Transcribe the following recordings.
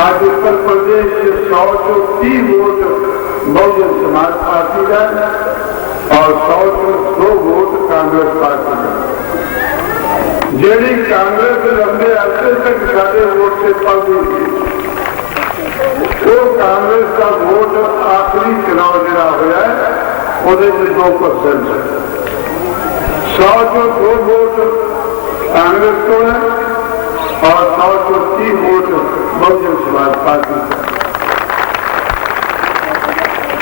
आज उत्तर प्रदेश से सौ सौ तीन वोट बहुजन समाज पार्टी का और सौ सौ दो वोट कांग्रेस पार्टी का ਜਿਹੜੀ ਕਾਂਗਰਸ ਲੰਬੇ ਅਰਸੇ ਤੱਕ ਸਾਡੇ ਵੋਟ ਤੇ ਪਲਦੀ ਸੀ ਉਹ ਕਾਂਗਰਸ ਦਾ ਵੋਟ ਆਖਰੀ ਚੁਣਾਵ ਜਿਹੜਾ ਹੋਇਆ ਹੈ, ਉਹਦੇ ਵਿੱਚ 2% ਹੈ 100 ਚੋਂ ਦੋ ਵੋਟ ਕਾਂਗਰਸ ਤੋਂ ਹੈ ਨਮਾਜ਼ ਪਾਸ ਕੀਤੀ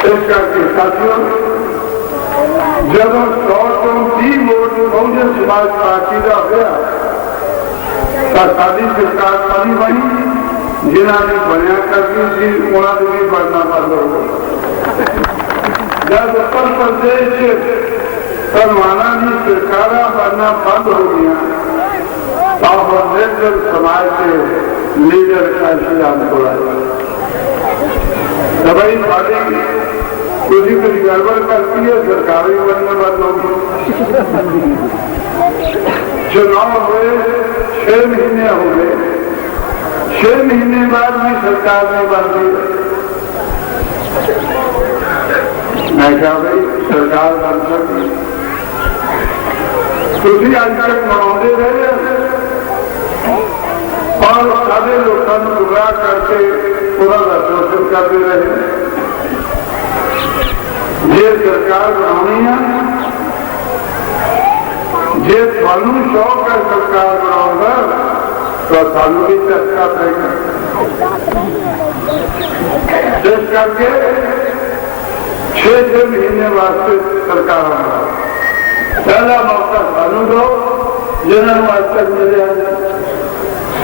ਇਸ ਕਰਕੇ ਸਾਥੀਓ, ਜਦੋਂ 100 ਤੋਂ 30 ਵੋਟ ਬਹੁਜਨ ਸਮਾਜ ਪਾਰਟੀ ਦਾ ਹੋਇਆ, ਤਾਂ ਸਾਡੀ ਸਰਕਾਰ ਪਰੀ ਬਣੀ ਜਿਨ੍ਹਾਂ ਨੇ ਬਣਿਆ ਕਰਦੀ ਸੀ, ਉਹਨਾਂ ਦੇ ਵੀ ਬਣਨਾ ਬੰਦ ਹੋ ਗਿਆ। ਜਦ ਉੱਤਰ ਪ੍ਰਦੇਸ਼ ਸਰਮਾਨਾ ਦੀ ਸਰਕਾਰਾਂ ਬਣਨਾ ਬੰਦ ਹੋ ਗਈ ਉਹ ਨਿਰਜਲ ਸਮਾਜ ਦੇ ਲੀਡਰ ਕਾਸ਼ੀ ਆਮ ਕੋਲ ਆਏ ਦਵਾਈ ਸਾਡੀ ਤੁਸੀਂ ਕੋਈ ਗੜਬੜ ਕਰਤੀ ਹੈ ਸਰਕਾਰੀ ਬਣਨਾ ਬੰਦ ਹੋ ਗਈ चुनाव हुए छह महीने हो गए छह महीने बाद भी सरकार नहीं बन गई मैं क्या भाई सरकार बन सकती ਤੁਸੀਂ ਅੱਜ ਤੱਕ ਮਨਾਉਂਦੇ ਰਹੇ ਹੋ ਔਰ ਲੋਕਾਂ ਨੂੰ ਗੁੰਮਰਾਹ ਕਰਕੇ ਉਹਨਾਂ ਦਾ ਸ਼ੋਸ਼ਣ ਕਰਦੇ ਰਹੇ। ਜੇ ਸਰਕਾਰ ਬਣਾਉਣੀ ਆ, ਜੇ ਤੁਹਾਨੂੰ ਸ਼ੌਕ ਹੈ ਸਰਕਾਰ ਬਣਾਉਣ ਦਾ, ਤਾਂ ਸਾਨੂੰ ਵੀ ਚਸਕਾ ਪਏਗਾ ਜਿਸ ਕਰਕੇ 6 ਮਹੀਨੇ ਵਾਸਤੇ ਸਰਕਾਰ ਆਉਂਦਾ ਪਹਿਲਾ ਮੌਕਾ ਸਾਨੂੰ ਦੋ ਜਿਹਨਾਂ ਨੂੰ ਅੱਜ ਤੱਕ ਮਿਲਿਆ ਨਹੀਂ।